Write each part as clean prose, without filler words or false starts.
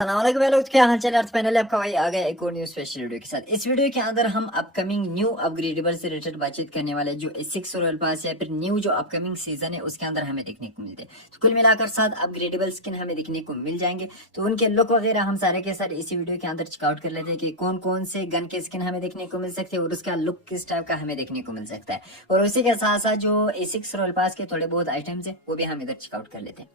अस्सलामुअलैकुम भाई लोग, तो क्या हाल चाल है। अर्थ पैनल आपका भाई आ गया एक और न्यू स्पेशल वीडियो के साथ। इस वीडियो के अंदर हम अपकमिंग न्यू अपग्रेडेबल से रिलेटेड बातचीत करने वाले जो A6 रॉयल पास या फिर न्यू जो अपकमिंग सीजन है उसके अंदर हमें देखने को मिलते हैं। तो कुल मिलाकर 7 अपग्रेडेबल स्किन हमें देखने को मिल जाएंगे। तो उनके लुक वगैरह हम सारे के सारे इसी वीडियो के अंदर चेकआउट कर लेते हैं कि कौन कौन से गन के स्किन हमें देखने को मिल सकते हैं और उसका लुक किस टाइप का हमें देखने को मिल सकता है। और उसी के साथ साथ जो A6 रॉयल पास के थोड़े बहुत आइटम्स है वो भी हम इधर चेकआउट कर लेते हैं।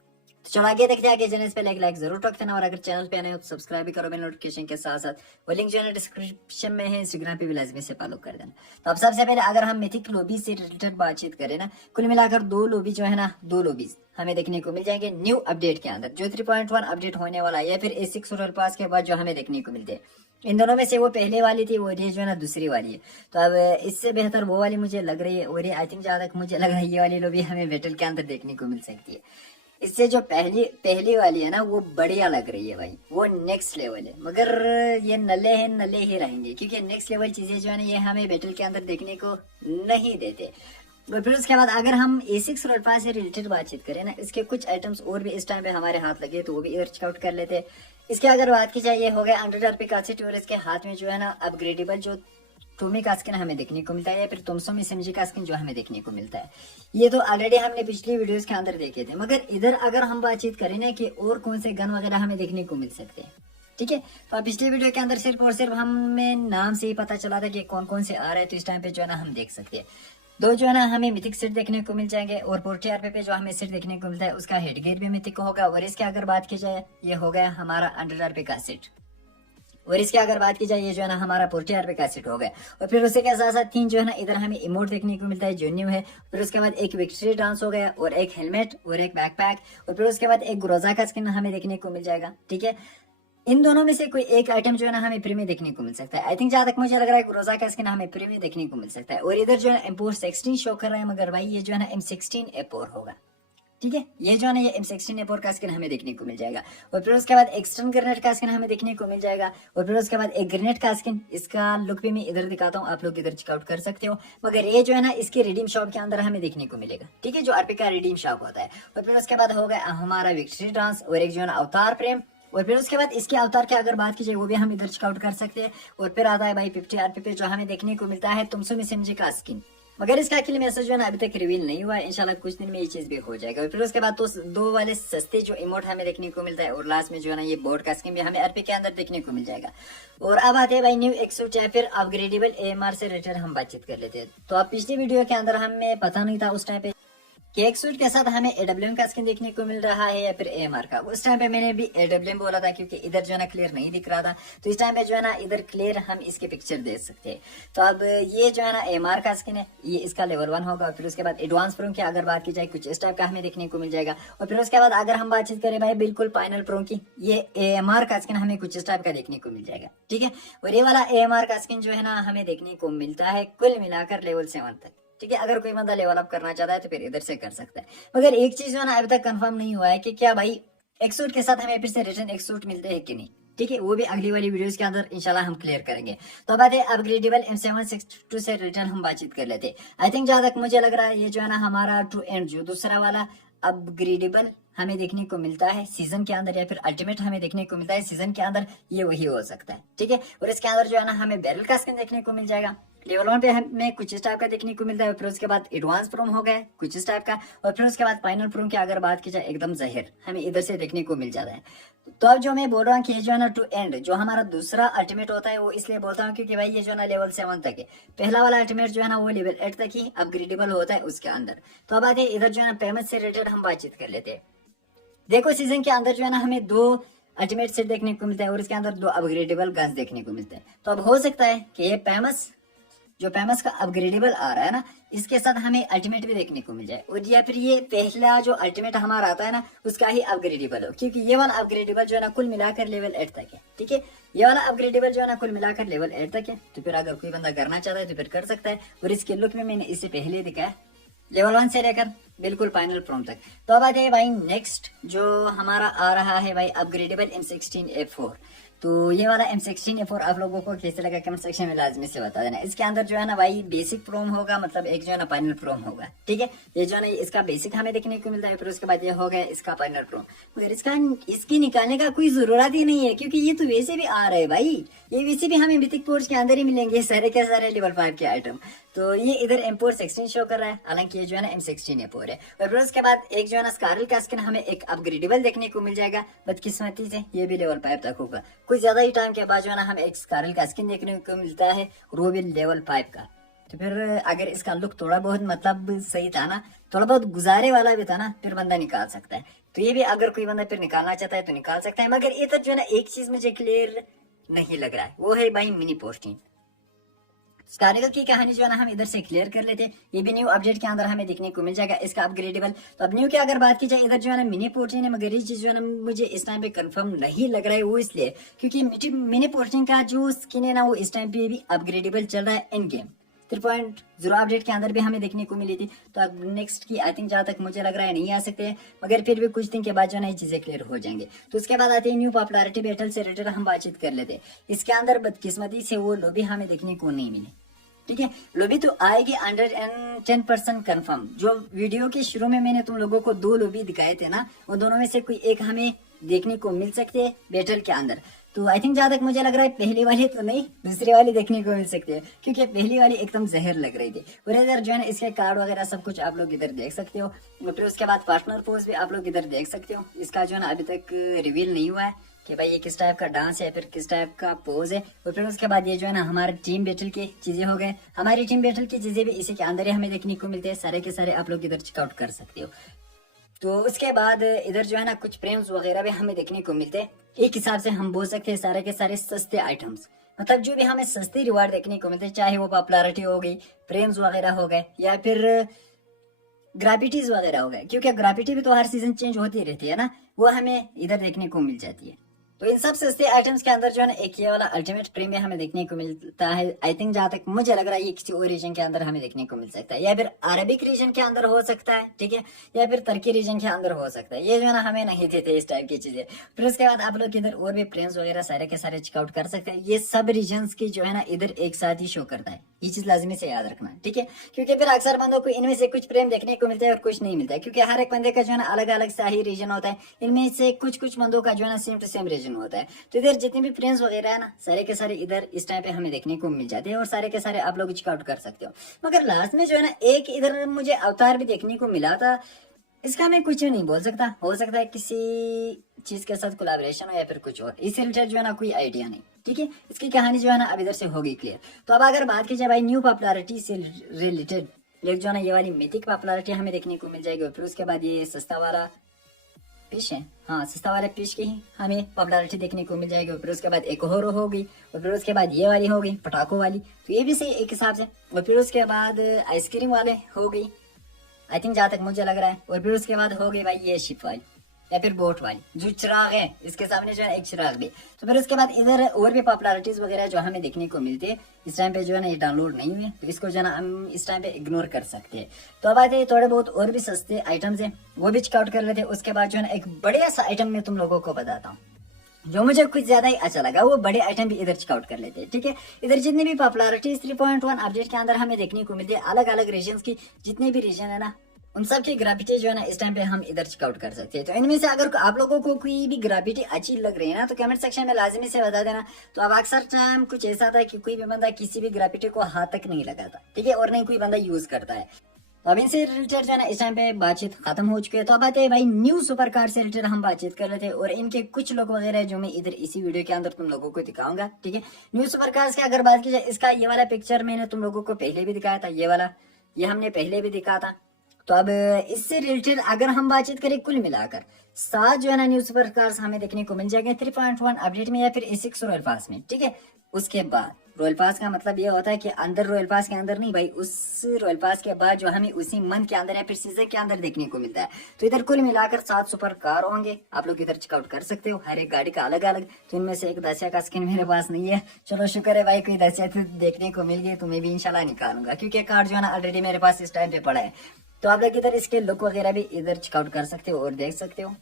तो चलो आगे देखते हैं। आगे चैनल पे लाइक जरूर ठोक देना और अगर चैनल पे आए हो तो सब्सक्राइब भी करो मेरे नोटिफिकेशन के साथ साथ। वो लिंक जो है डिस्क्रिप्शन में है, इंस्टाग्राम पे भी लाजमी से फॉलो कर देना। तो अब सबसे पहले अगर हम मिथिक लॉबी से रिलेटेड बातचीत करें ना, कुल मिलाकर दो लॉबी जो है ना, दो लॉबीज हमें देखने को मिल जाएंगे न्यू अपडेट के अंदर जो 3.1 अपडेट होने वाला है या फिर A6 रॉयल पास के बाद जो हमें देखने को मिलते हैं। इन दोनों में से वो पहले वाली थी, वो ये जो है ना दूसरी वाली है। तो अब इससे बेहतर वो वाली मुझे लग रही है और ये आई थिंक जहां तक मुझे लग रहा है ये वाली लॉबी हमें बैटल के अंदर देखने को मिल सकती है। इससे जो पहली पहली वाली है ना वो बढ़िया लग रही है भाई, वो नेक्स्ट लेवल है। मगर ये नले हैं, नले ही रहेंगे क्योंकि नेक्स्ट लेवल चीजें जो है ना ये हमें बैटल के अंदर देखने को नहीं देते। और फिर उसके बाद अगर हम A6 रॉयल पास से रिलेटेड बातचीत करें ना, इसके कुछ आइटम्स और भी इस टाइम पे हमारे हाथ लगे तो वो भी इधर चेकआउट कर लेते हैं। इसके अगर बात की जाए, ये हो गया 100 RP का सेट और इसके हाथ में जो है ना अपग्रेडेबल जो टोमी का स्किन हमें देखने को मिलता है या फिर तुमसो में सिमजी का स्किन जो हमें देखने को मिलता है। ये तो ऑलरेडी हमने पिछली वीडियोस के अंदर देखे थे। मगर इधर अगर हम बातचीत करें ना कि और कौन से गन वगैरह हमें देखने को मिल सकते हैं, ठीक है। तो अब पिछली वीडियो के अंदर सिर्फ और सिर्फ हमें नाम से ही पता चला था कि कौन कौन से आ रहे हैं। तो इस टाइम पे जो है ना हम देख सकते हैं दो जो है ना हमें मिथिक सेट देखने को मिल जाएंगे और 40 RP पे जो हमें सेट देखने को मिलता है उसका हेडगेयर भी मिथिक होगा। और इसके अगर बात की जाए, ये हो गया हमारा 100 RP का सेट। और इसके अगर बात की जाए, ये जो है ना हमारा 40 RP का सेट हो गया। और फिर उसके साथ साथ तीन जो है ना इधर हमें इमोट देखने को मिलता है जो न्यू है। फिर उसके बाद एक विक्ट्री डांस हो गया और एक हेलमेट और एक बैकपैक। और फिर उसके बाद एक ग्रोजा का स्किन हमें देखने को मिल जाएगा, ठीक है। इन दोनों में से कोई एक आइटम जो है ना हमें फ्री में देखने को मिल सकता है। आई थिंक जहां तक मुझे लग रहा है ग्रोजा का स्किन हमें फ्री में देखने को मिल सकता है। और इधर जो है M4 16 शो कर रहा है, मगर भाई ये जो है ना M16 A4 होगा, ठीक है। ये जो है ना ये M16 A4 का स्किन हमें देखने को मिल जाएगा। और फिर उसके बाद एक्सटर्न ग्रेनेड का स्किन हमें देखने को मिल जाएगा। और फिर उसके बाद एक ग्रेनेड का स्किन, इसका लुक भी मैं इधर दिखाता हूँ, आप लोग इधर चेकआउट कर सकते हो। मगर ये जो है ना इसके रिडीम शॉप के अंदर हमें देखने को मिलेगा, ठीक है, जो RP का रिडीम शॉप होता है। और फिर उसके बाद होगा हमारा विक्ट्री डांस और एक जो है ना अवतार प्रेम। और फिर उसके बाद इसके अवतार की अगर बात की जाए वो भी हम इधर चेकआउट कर सकते हैं। और फिर आता है भाई 50 RP पे जो हमें देखने को मिलता है तुमसो में सिमजी का स्किन। मगर इसका एक्चुअली मैसेज जो है ना अभी तक रिवील नहीं हुआ है, इंशाल्लाह कुछ दिन में ये चीज भी हो जाएगा। और फिर उसके बाद तो दो वाले सस्ते जो इमोट हमें देखने को मिलता है और लास्ट में जो है ना ये बोर्ड का स्किन भी हमें RP के अंदर देखने को मिल जाएगा। और अब आते हैं भाई न्यू एक्सूट या फिर अपग्रेडेबल AMR से रिलेटेड हम बातचीत कर लेते हैं। तो अब पिछली वीडियो के अंदर हमें पता नहीं था उस टाइम पे कि एक सूट के साथ हमें AWM का स्किन देखने को मिल रहा है या फिर AMR का। उस टाइम पे मैंने भी AWM बोला था क्योंकि इधर जो है ना क्लियर नहीं दिख रहा था। तो इस टाइम पे जो है ना इधर क्लियर हम इसके पिक्चर देख सकते हैं। तो अब ये जो है ना AMR का स्किन है, ये इसका लेवल 1 होगा। और फिर उसके बाद एडवांस प्रो की अगर बात की जाए कुछ इस टाइप का हमें देखने को मिल जाएगा। और फिर उसके बाद अगर हम बातचीत करें भाई बिल्कुल फाइनल प्रो की, ये AMR का स्किन हमें कुछ इस टाइप का देखने को मिल जाएगा, ठीक है। और ये वाला AMR का स्किन जो है ना हमें देखने को मिलता है कुल मिलाकर लेवल 7 तक, ठीक है। अगर कोई बंदा लेवल अप करना चाहता है तो फिर इधर से कर सकता है। मगर एक चीज जो ना अभी तक कंफर्म नहीं हुआ है कि क्या भाई एक सूट के साथ हमें फिर से रिटर्न एक सूट मिलते हैं कि नहीं, ठीक है। वो भी अगली वाली वीडियोस के अंदर इंशाल्लाह हम क्लियर करेंगे। तो बात है अपग्रेडेबल M762 से रिटर्न हम बातचीत कर लेते हैं। आई थिंक जहां तक मुझे लग रहा है ये जो है ना हमारा टू एंड जो दूसरा वाला अपग्रेडेबल हमें देखने को मिलता है सीजन के अंदर या फिर अल्टीमेट हमें देखने को मिलता है सीजन के अंदर, ये वही हो सकता है, ठीक है। और इसके अंदर जो है ना हमें बैरल का स्किन देखने को मिल जाएगा। लेवल 1 पे हमें कुछ इस टाइप का देखने को मिलता है। फिर उसके बाद एडवांस प्रोम हो गया कुछ इस टाइप का। और फिर उसके बाद फाइनल प्रोम की अगर बात की जाए एकदम जहर हमें इधर से देखने को मिल जाता है। तो अब जो मैं बोल रहा हूँ कि ये जो है ना टू एंड जो हमारा दूसरा अल्टीमेट होता है वो इसलिए बोलता हूँ क्योंकि भाई ये जो है ना लेवल 7 तक है। पहला वाला अल्टीमेट जो है ना वो लेवल 8 तक ही अपग्रेडेबल होता है उसके अंदर। तो अब आते इधर जो है ना पेमेंट से रिलेटेड हम बातचीत कर लेते हैं। देखो सीजन के अंदर जो है ना हमें 2 अल्टीमेट सेट देखने को मिलता है और इसके अंदर 2 अपग्रेडेबल गन्स देखने को मिलते हैं। तो अब हो सकता है कि ये पैमस का अपग्रेडेबल आ रहा है ना, इसके साथ हमें अल्टीमेट भी देखने को मिल जाए। और या फिर ये पहला जो अल्टीमेट हमारा आता है ना उसका ही अपग्रेडेबल हो, क्योंकि ये वाला अपग्रेडेबल जो है ना कुल मिलाकर लेवल 8 तक है, ठीक है। ये वाला अपग्रेडेबल जो है ना कुल मिलाकर लेवल 8 तक है। तो फिर अगर कोई बंदा करना चाहता है तो फिर कर सकता है। और इसके लुक में मैंने इससे पहले दिखाया लेवल 1 से लेकर बिल्कुल फाइनल प्रोम तक। तो अब आ जाए भाई नेक्स्ट जो हमारा आ रहा है भाई अपग्रेडेबल M16 A4। तो ये वाला M16A4 आप लोगों को कैसे लगा कमेंट सेक्शन में लाजमी से बता देना। इसके अंदर जो है ना भाई बेसिक प्रोम होगा, मतलब एक जो है ना फाइनल प्रोम होगा, ठीक है। ये जो है ना इसका बेसिक हमें देखने को मिलता है, फिर उसके बाद ये हो गया इसका फाइनल प्रोम। मगर इसकी निकालने का कोई जरूरत ही नहीं है, क्योंकि ये तो वैसे भी आ रहा है भाई, ये वैसे भी हमें मिथिक पोर्ट्स के अंदर ही मिलेंगे सारे के सारे लेवल 5 के आइटम। तो ये इधर M416 शो कर रहा है, हालांकि ये जो है ना M16A4 है। और फिर उसके बाद एक जो है ना स्कारल का स्किन हमें एक अपग्रेडेबल देखने को मिल जाएगा, बदकिस्मती से ये भी लेवल 5 तक होगा। कुछ ज्यादा ही टाइम के बाद जो है ना हमें एक स्कारल का स्किन देखने को मिलता है, वो भी लेवल 5 का। तो फिर अगर इसका लुक थोड़ा बहुत मतलब सही था ना, थोड़ा बहुत गुजारे वाला भी था ना, फिर बंदा निकाल सकता है। तो ये भी अगर कोई बंदा फिर निकालना चाहता है तो निकाल सकता है। मगर इधर जो है ना एक चीज मुझे क्लियर नहीं लग रहा है, वो है भाई मिनी पोस्टिंग। स्कारल की कहानी जो है ना हम इधर से क्लियर कर लेते हैं, ये भी न्यू अपडेट के अंदर हमें देखने को मिल जाएगा इसका अपग्रेडेबल। तो अब न्यू की अगर बात की जाए, इधर जो है ना मिनी पोर्टिंग है, मगर ये चीज जो है ना मुझे इस टाइम पे कंफर्म नहीं लग रहा है। वो इसलिए क्योंकि मिनी पोर्टिंग का जो स्किन है ना वो इस टाइम पे भी अपग्रेडेबल चल रहा है इन गेम। 3.0 अपडेट के अंदर भी हमें देखने को मिली थी। तो अब नेक्स्ट की आई थिंक जहां तक मुझे लग रहा है नहीं आ सकते हैं, मगर फिर भी कुछ दिन के बाद जो है चीजें क्लियर हो जाएंगे। तो उसके बाद आते हैं न्यू पॉपुलैरिटी बैटल से रिलेटेड हम बातचीत कर लेते हैं। इसके अंदर बदकिस्मती से वो लोबी हमें देखने को नहीं मिली, ठीक है। लोबी तो आएगी 110% कंफर्म। जो वीडियो के शुरू में मैंने तुम लोगों को 2 लोबी दिखाए थे ना, वो दोनों में से कोई एक हमें देखने को मिल सकती है बैटल के अंदर। तो आई थिंक जहां तक मुझे लग रहा है पहली वाली तो नहीं, दूसरी वाली देखने को मिल सकती है, क्योंकि पहली वाली एकदम जहर लग रही थी। और इधर जो है ना इसके कार्ड वगैरह सब कुछ आप लोग इधर देख सकते हो। और फिर उसके बाद पार्टनर पोज भी आप लोग इधर देख सकते हो। इसका जो है ना अभी तक रिवील नहीं हुआ है कि भाई ये किस टाइप का डांस है, फिर किस टाइप का पोज है। और फिर उसके बाद ये जो है ना हमारे टीम बैटल की चीजें हो गए। हमारी टीम बैटल की चीजें भी इसी के अंदर ही हमें देखने को मिलते हैं, सारे के सारे आप लोग इधर चेकआउट कर सकते हो। तो उसके बाद इधर जो है ना कुछ प्रेम्स वगैरह भी हमें देखने को मिलते हैं। एक हिसाब से हम बोल सकते हैं सारे के सारे सस्ते आइटम्स, मतलब जो भी हमें सस्ते रिवार्ड देखने को मिलते हैं, चाहे वो पॉपुलैरिटी हो गई, प्रेम्स वगैरह हो गए, या फिर ग्रेविटीज वगैरह हो गए, क्योंकि ग्रेविटी भी तो हर सीजन चेंज होती रहती है ना, वो हमें इधर देखने को मिल जाती है। तो इन सब सस्ते आइटम्स के अंदर जो है ना एक ये वाला अल्टीमेट प्रीमियम हमें देखने को मिलता है। आई थिंक जहां तक मुझे लग रहा है ये किसी और रीजन के अंदर हमें देखने को मिल सकता है, या फिर अरबिक रीजन के अंदर हो सकता है, ठीक है, या फिर तुर्की रीजन के अंदर हो सकता है। ये जो है ना हमें नहीं देते इस टाइप की चीजें। फिर उसके बाद आप लोग इधर और भी प्रेम्स वगैरह सारे के सारे चेकआउट कर सकते हैं। ये सब रीजन की जो है ना इधर एक साथ ही शो करता है, ये चीज लाजमी से याद रखना, ठीक है। क्योंकि फिर अक्सर बंदों को इनमें से कुछ प्रेम देखने को मिलता है और कुछ नहीं मिलता है, क्योंकि हर एक बंदे का जो है ना अलग अलग सा ही रीजन होता है। इनमें से कुछ कुछ बंदों का जो है ना सेम टू सेम रीजन होता है। तो इधर जितने भी फ्रेंड्स वगैरह है ना सारे के सारे इधर इस टाइम पे हमें देखने को मिल जाते हैं, और सारे के सारे आप लोग चेकआउट कर सकते हो। मगर लास्ट में जो है ना एक इधर मुझे अवतार भी देखने को मिला था, इसका मैं कुछ नहीं बोल सकता, हो सकता है किसी चीज के साथ कोलैबोरेशन हो या फिर कुछ और, इस रिलेटेड जो है ना कोई आइडिया नहीं, ठीक है। इसकी कहानी जो है ना अब इधर से होगी क्लियर। तो अब अगर बात की जाए भाई न्यू पॉपुलैरिटी से रिलेटेड, एक जो है ना ये वाली मिथिक पॉपुलैरिटी हमें देखने को मिल जाएगी। और फिर उसके बाद ये सस्ता वाला फिश है, हाँ सस्ता वाले फिश की ही हमें पॉपुलैरिटी देखने को मिल जाएगी। और फिर उसके बाद एक और होगी, और फिर उसके बाद ये वाली होगी पटाखों वाली, तो ये भी सही एक हिसाब से। और फिर उसके बाद आइसक्रीम वाले हो गई आई थिंक जहां तक मुझे लग रहा है। और फिर उसके बाद हो गई भाई ये शिप वाली या फिर बोट वाली जो चिराग है, इसके सामने जो है एक चिराग भी। तो फिर उसके बाद इधर और भी पॉपुलैरिटीज वगैरह जो हमें देखने को मिलती है, इस टाइम पे जो है ना ये डाउनलोड नहीं हुए, तो इसको जो है ना हम इस टाइम पे इग्नोर कर सकते हैं। तो अब आते हैं थोड़े बहुत और भी सस्ते आइटम्स हैं, वो भी चेकआउट कर लेते हैं। उसके बाद जो है ना एक बढ़िया सा आइटम मैं तुम लोगों को बताता हूँ जो मुझे कुछ ज्यादा ही अच्छा लगा, वो बड़े आइटम भी इधर चेकआउट कर लेते हैं, ठीक है। इधर जितने भी पॉपुलैरिटी 3.1 अपडेट के अंदर हमें देखने को मिलती है, अलग अलग रीजन की जितने भी रीजन है ना उन सब की ग्रेविटी जो है ना इस टाइम पे हम इधर चेकआउट कर सकते हैं। तो इनमें से अगर आप लोगों को कोई भी ग्रेविटी अच्छी लग रही है ना, तो कमेंट सेक्शन में लाजमी से बता देना। तो अब अक्सर टाइम कुछ ऐसा था कि कोई भी बंदा किसी भी ग्रेविटी को हाथ तक नहीं लगाता, ठीक है, और नहीं कोई बंदा यूज करता है। तो अब इनसे रिलेटेड जो है ना इस टाइम पे बातचीत खत्म हो चुकी है। तो अब आते हैं भाई न्यू सुपर कार से रिलेटेड हम बातचीत कर रहे थे, और इनके कुछ लोग वगैरह जो मैं इधर इसी वीडियो के अंदर तुम लोगों को दिखाऊंगा, ठीक है। न्यू सुपर कार्स की अगर बात की जाए, इसका ये वाला पिक्चर मैंने तुम लोगों को पहले भी दिखाया था, ये वाला ये हमने पहले भी दिखाया था। तो अब इससे रिलेटेड अगर हम बातचीत करें कुल मिलाकर 7 जो है ना न्यू सुपर कार्स हमें देखने को मिल जाएंगे 3.1 अपडेट में या फिर A6 रॉयल पास में, ठीक है। उसके बाद रॉयल पास का मतलब ये होता है कि अंदर रॉयल पास के अंदर नहीं भाई, उस रॉयल पास के बाद जो हमें उसी मंथ के अंदर या फिर सीजन के अंदर देखने को मिलता है। तो इधर कुल मिलाकर 7 सुपर कार होंगे, आप लोग इधर चेकआउट कर सकते हो, हर एक गाड़ी का अलग अलग। तो इनमें से एक दासिया का स्किन मेरे पास नहीं है, चलो शुक्र है भाई कोई दासिया देखने को मिल गई, तो मैं भी इंशाल्लाह निकालूंगा, क्योंकि कार्ड जो है ना ऑलरेडी मेरे पास इस टाइम पे पड़ा है। तो आप लोग इधर इसके लुक वगैरह भी इधर चेकआउट कर सकते हो और देख सकते हो।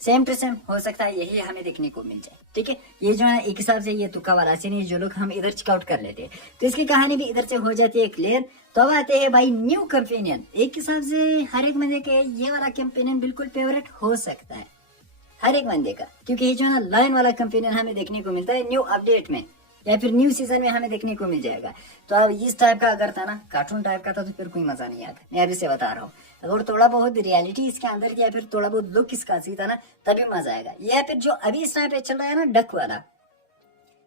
सेम टू सेम हो सकता है यही हमें देखने को मिल जाए। ठीक है, ये जो है एक हिसाब से ये तुक्का वाला सीन है जो लोग हम इधर चेकआउट कर लेते हैं, तो इसकी कहानी भी इधर से हो जाती है क्लियर। तो अब आते हैं भाई न्यू कंपेनियन। एक हिसाब से हर एक बंदे के ये वाला कंपेनियन बिल्कुल फेवरेट हो सकता है हर एक बंदे का, क्योंकि ये जो है ना लायन वाला कंपेनियन हमें देखने को मिलता है न्यू अपडेट में या फिर न्यू सीजन में हमें देखने को मिल जाएगा। तो अब इस टाइप का अगर था ना, कार्टून टाइप का था, तो फिर कोई मजा नहीं आता। मैं अभी से बता रहा हूँ, अगर थोड़ा बहुत रियलिटी इसके अंदर की या फिर थोड़ा बहुत लुक इसका सी था ना, तभी मजा आएगा। या फिर जो अभी इस टाइप पे चल रहा है ना डक वाला,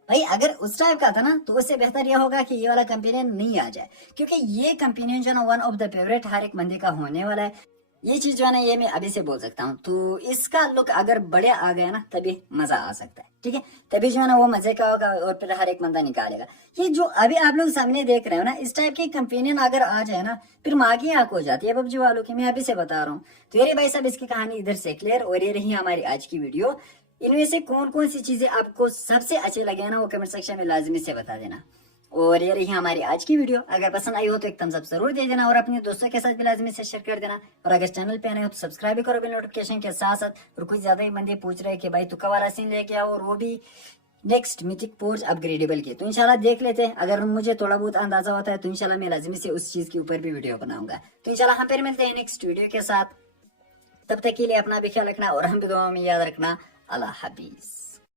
भाई अगर उस टाइप का था ना तो उससे बेहतर यह होगा कि ये वाला कंपेनियन नहीं आ जाए, क्योंकि ये कंपेनियन जो ना वन ऑफ द फेवरेट हर एक बंदे का होने वाला है। ये चीज जो है ना ये मैं अभी से बोल सकता हूँ। तो इसका लुक अगर बड़े आ गया ना तभी मजा आ सकता है। ठीक है, तभी जो है ना वो मजे का होगा और फिर हर एक बंदा निकालेगा। ये जो अभी आप लोग सामने देख रहे हो ना, इस टाइप के कंपेनियन अगर आ जाए ना, फिर माँ की आंख हो जाती है पबजी वालों की। मैं अभी से बता रहा हूँ। तो ये भाई साहब इसकी कहानी इधर से क्लियर। और ये रही हमारी आज की वीडियो। इनमें से कौन कौन सी चीजें आपको सबसे अच्छे लगे ना, वो कमेंट सेक्शन में लाजमी से बता देना। और ये रही हमारी आज की वीडियो। अगर पसंद आई हो तो एक थम्स अप जरूर दे देना और अपने दोस्तों के साथ भी लाजमी से शेयर कर देना। और अगर चैनल पे आए हो तो सब्सक्राइब भी करो बिल नोटिफिकेशन के साथ साथ। और कुछ ज्यादा ही बंदे पूछ रहे हैं कि भाई तुक्का वाला सीन लेके आओ, और वो भी नेक्स्ट मिथिक फोर्ज अपग्रेडेबल की। तो इंशाल्लाह देख लेते हैं। अगर मुझे थोड़ा बहुत अंदाजा होता है तो इंशाल्लाह मैं लाजमी से उस चीज के ऊपर भी वीडियो बनाऊंगा। तो इंशाल्लाह हम फिर मिलते हैं नेक्स्ट वीडियो के साथ। तब तक के लिए अपना भी ख्याल रखना और हम भी दुआ में याद रखना। अल्लाह हाफिज।